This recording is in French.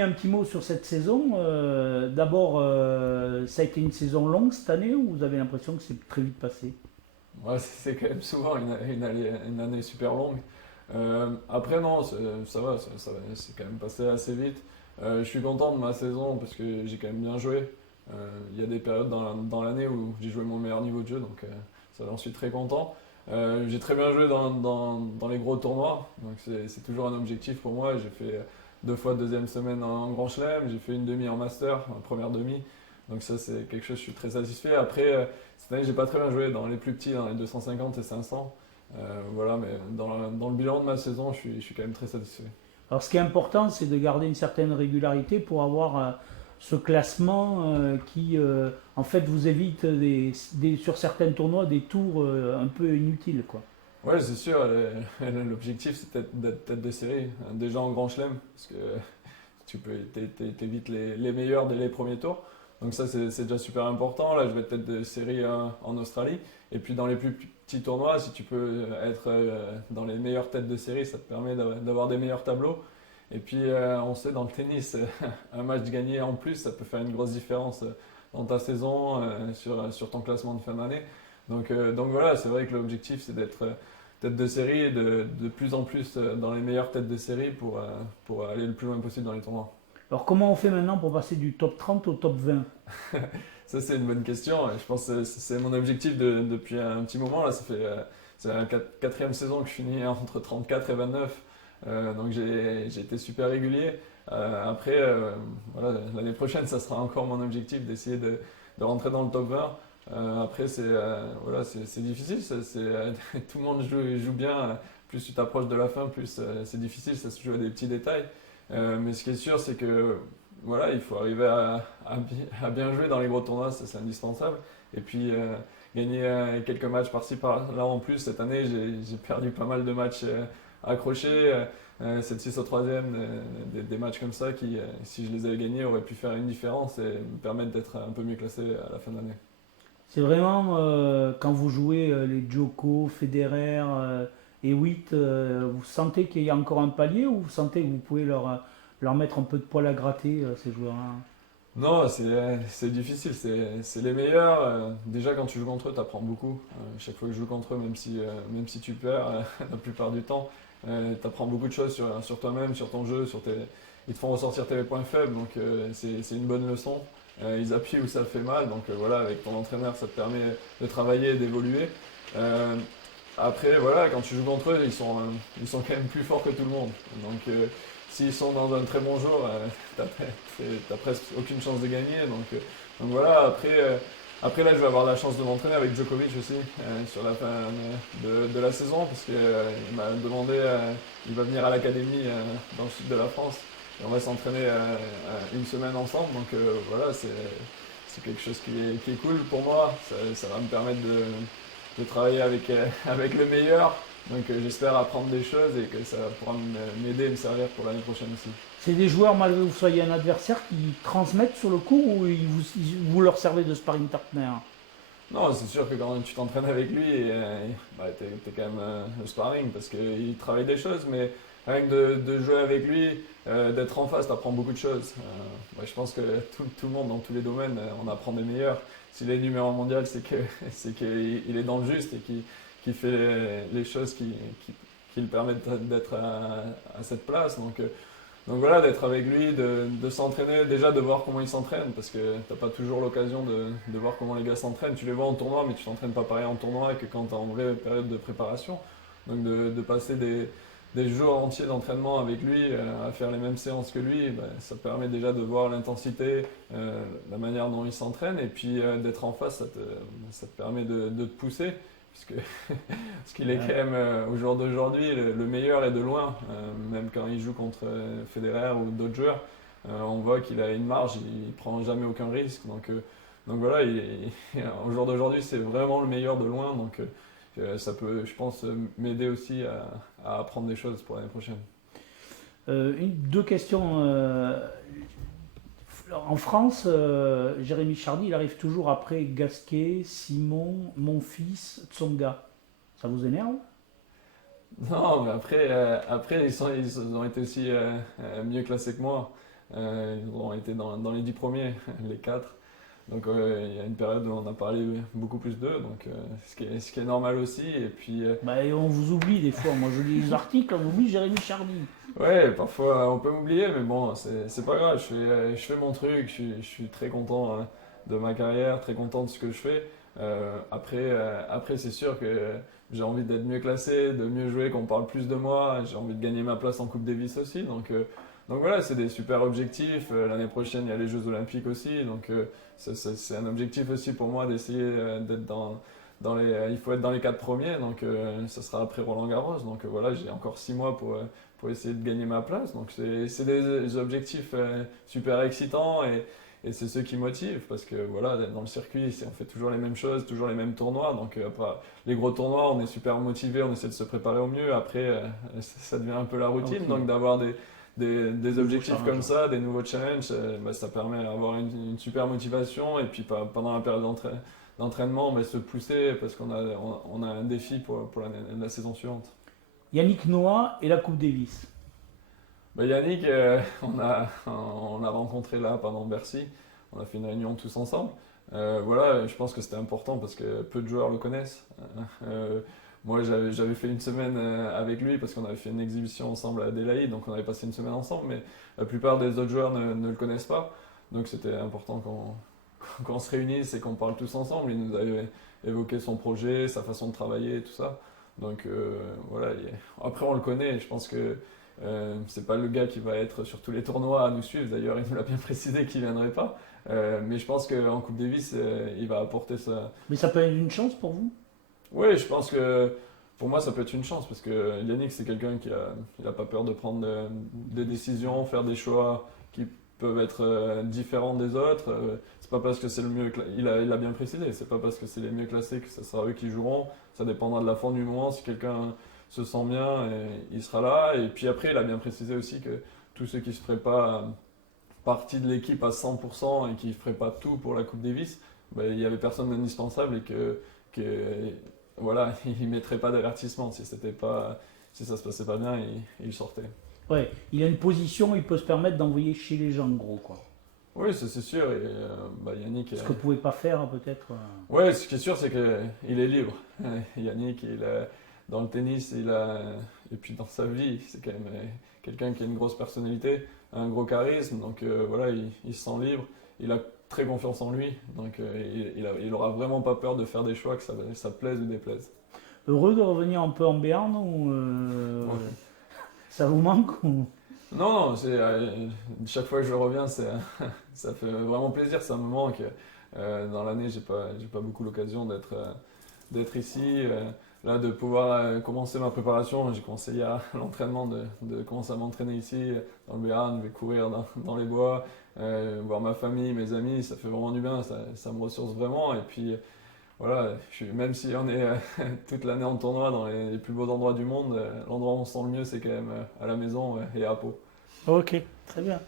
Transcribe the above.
Un petit mot sur cette saison. D'abord, ça a été une saison longue cette année ou vous avez l'impression que c'est très vite passé? Ouais, c'est quand même souvent une année super longue. Après, non, ça va, c'est quand même passé assez vite. Je suis content de ma saison parce que j'ai quand même bien joué. Il y a des périodes dans l'année où j'ai joué mon meilleur niveau de jeu, donc ça, j'en suis très content. J'ai très bien joué dans les gros tournois, donc c'est toujours un objectif pour moi. J'ai fait deux fois deuxième semaine en Grand Chelem, j'ai fait une demi en Master, en première demi. Donc ça, c'est quelque chose, je suis très satisfait. Après, cette année, j'ai pas très bien joué dans les plus petits, dans les 250 et 500. Voilà, mais dans le bilan de ma saison, je suis quand même très satisfait. Alors, ce qui est important, c'est de garder une certaine régularité pour avoir ce classement qui, en fait, vous évite sur certains tournois des tours un peu inutiles, quoi. Ouais, c'est sûr, l'objectif c'est d'être tête de série, déjà en Grand Chelem, parce que t'évites les meilleurs dès les premiers tours. Donc ça c'est déjà super important. Là je vais être tête de série en Australie. Et puis dans les plus petits tournois, si tu peux être dans les meilleures têtes de série, ça te permet d'avoir des meilleurs tableaux. Et puis on sait dans le tennis, un match gagné en plus, ça peut faire une grosse différence dans ta saison, sur ton classement de fin d'année. Donc voilà, c'est vrai que l'objectif c'est d'être tête de série et de plus en plus dans les meilleures têtes de série pour aller le plus loin possible dans les tournois. Alors, comment on fait maintenant pour passer du top 30 au top 20? Ça, c'est une bonne question. Je pense que c'est mon objectif depuis un petit moment. Là, c'est la quatrième saison que je finis entre 34 et 29. Donc j'ai été super régulier. Après, voilà, l'année prochaine, ça sera encore mon objectif d'essayer de rentrer dans le top 20. Après, voilà, c'est difficile. Tout le monde joue bien. Plus tu t'approches de la fin, plus c'est difficile. Ça se joue à des petits détails. Mais ce qui est sûr, c'est que voilà, il faut arriver à bien jouer dans les gros tournois, ça c'est indispensable. Et puis gagner quelques matchs par-ci par-là en plus. Cette année, j'ai perdu pas mal de matchs accrochés. 7-6 au troisième, des matchs comme ça qui, si je les avais gagnés, auraient pu faire une différence et me permettre d'être un peu mieux classé à la fin de l'année. C'est vraiment quand vous jouez les Djoko, Federer et Witt, vous sentez qu'il y a encore un palier ou vous sentez que vous pouvez leur mettre un peu de poil à gratter, ces joueurs-là? Non, c'est difficile, c'est les meilleurs. Déjà, quand tu joues contre eux, tu apprends beaucoup. Chaque fois que je joue contre eux, même si tu perds, la plupart du temps, tu apprends beaucoup de choses sur toi-même, sur ton jeu, ils te font ressortir tes points faibles, donc c'est une bonne leçon. Ils appuient où ça fait mal, donc voilà, avec ton entraîneur, ça te permet de travailler et d'évoluer. Euh, Après, voilà, quand tu joues contre eux, ils sont quand même plus forts que tout le monde. Donc, s'ils sont dans un très bon jour, t'as presque aucune chance de gagner. Donc voilà, après là, je vais avoir la chance de m'entraîner avec Djokovic aussi sur la fin de la saison, parce qu'il m'a demandé, il va venir à l'académie dans le sud de la France, et on va s'entraîner une semaine ensemble. Donc voilà, c'est quelque chose qui est cool pour moi. Ça va me permettre de travailler avec le meilleur. Donc j'espère apprendre des choses et que ça pourra m'aider et me servir pour l'année prochaine aussi. C'est des joueurs, malgré que vous soyez un adversaire, qui transmettent sur le court ou vous leur servez de sparring partner? Non, c'est sûr que quand tu t'entraînes avec lui, bah, t'es quand même le sparring parce qu'il travaille des choses, mais rien que de jouer avec lui, d'être en face, t'apprends beaucoup de choses. Ouais, je pense que tout le monde, dans tous les domaines, on apprend des meilleurs. S'il est numéro un mondial, c'est que c'est qu'il est dans le juste et qu'il fait les choses qui le permettent d'être à cette place. Donc voilà, d'être avec lui, de s'entraîner, déjà de voir comment il s'entraîne, parce que t'as pas toujours l'occasion de voir comment les gars s'entraînent. Tu les vois en tournoi, mais tu t'entraînes pas pareil en tournoi que quand t'es en vraie période de préparation. Donc de passer des jours entiers d'entraînement avec lui, à faire les mêmes séances que lui, ben, ça te permet déjà de voir l'intensité, la manière dont il s'entraîne, et puis d'être en face, ça te permet de te pousser, puisque parce qu'il est quand Ouais. même, au jour d'aujourd'hui, le meilleur et de loin. Même quand il joue contre Federer ou d'autres joueurs, on voit qu'il a une marge, il prend jamais aucun risque. Donc voilà, au jour d'aujourd'hui, c'est vraiment le meilleur de loin. Donc ça peut, je pense, m'aider aussi à apprendre des choses pour l'année prochaine. Deux questions. En France, Jérémy Chardy, il arrive toujours après Gasquet, Simon, Monfils, Tsonga. Ça vous énerve? Non, mais après, ils ont été aussi mieux classés que moi. Ils ont été dans les 10 premiers, les 4. Donc il y a une période où on a parlé beaucoup plus d'eux, donc ce qui est normal aussi. Et puis Bah, et on vous oublie des fois. Moi, je lis les articles, on oublie Jérémy Chardy. ouais, parfois on peut m'oublier, mais bon, c'est pas grave. Je fais mon truc, je suis très content hein, de ma carrière, très content de ce que je fais. Après c'est sûr que j'ai envie d'être mieux classé, de mieux jouer, qu'on parle plus de moi. J'ai envie de gagner ma place en Coupe Davis aussi. Donc voilà, c'est des super objectifs. L'année prochaine, il y a les Jeux Olympiques aussi. Donc c'est un objectif aussi pour moi d'essayer d'être dans il faut être dans les 4 premiers. Donc ça sera après Roland Garros. Donc voilà, j'ai encore 6 mois pour essayer de gagner ma place. Donc c'est des objectifs super excitants et c'est ceux qui motivent parce que voilà, dans le circuit, on fait toujours les mêmes choses, toujours les mêmes tournois. Donc après, les gros tournois, on est super motivé, on essaie de se préparer au mieux. Après, ça devient un peu la routine. Ok. Donc d'avoir des Nouveau objectifs challenge. comme ça, des nouveaux challenges, bah, ça permet d'avoir une super motivation. Et puis pendant la période d'entraînement, bah, se pousser parce on a un défi pour la saison suivante. Yannick Noah et la Coupe Davis. Bah, Yannick, on l'a rencontré là pendant Bercy. On a fait une réunion tous ensemble. Voilà, je pense que c'était important parce que peu de joueurs le connaissent. Euh, Moi, j'avais fait une semaine avec lui parce qu'on avait fait une exhibition ensemble à Adélaïde, donc on avait passé une semaine ensemble, mais la plupart des autres joueurs ne le connaissent pas. Donc c'était important qu'on se réunisse et qu'on parle tous ensemble. Il nous avait évoqué son projet, sa façon de travailler, tout ça. Donc voilà, après on le connaît, je pense que c'est pas le gars qui va être sur tous les tournois à nous suivre. D'ailleurs, il nous l'a bien précisé qu'il viendrait pas. Mais je pense qu'en Coupe Davis, il va apporter ça. Mais ça peut être une chance pour vous? Oui, je pense que pour moi, ça peut être une chance parce que Yannick, c'est quelqu'un il a pas peur de prendre des décisions, faire des choix qui peuvent être différents des autres. C'est pas parce que c'est le mieux, il a bien précisé, c'est pas parce que c'est les mieux classés que ce sera eux qui joueront. Ça dépendra de la forme du moment. Si quelqu'un se sent bien, il sera là. Et puis après, il a bien précisé aussi que tous ceux qui ne se feraient pas partie de l'équipe à 100% et qui ne feraient pas tout pour la Coupe Davis, ben, il y avait personne d'indispensable et que voilà, il mettrait pas d'avertissement si ça se passait pas bien, il sortait. Ouais, il a une position, il peut se permettre d'envoyer chez les gens, gros, quoi. Oui, ça c'est sûr. Et bah, Yannick, Ce que vous pouvez pas faire, peut-être. ouais, ce qui est sûr, c'est qu'il est libre. Yannick, dans le tennis, et puis dans sa vie, c'est quand même quelqu'un qui a une grosse personnalité, un gros charisme. Donc voilà, il se sent libre. Il a très confiance en lui. Donc il aura vraiment pas peur de faire des choix, que ça plaise ou déplaise. Heureux de revenir un peu en Béarn ou Ouais. ça vous manque ou... Non, non, chaque fois que je reviens, ça fait vraiment plaisir, ça me manque. Dans l'année, j'ai pas beaucoup l'occasion d'être ici. Là, de pouvoir commencer ma préparation, j'ai commencé hier l'entraînement, de commencer à m'entraîner ici, dans le Béarn, je vais courir dans les bois, voir ma famille, mes amis, ça fait vraiment du bien, ça me ressource vraiment. Et puis voilà, même si on est toute l'année en tournoi dans les plus beaux endroits du monde, l'endroit où on se sent le mieux, c'est quand même à la maison et à Pau. Ok, très bien.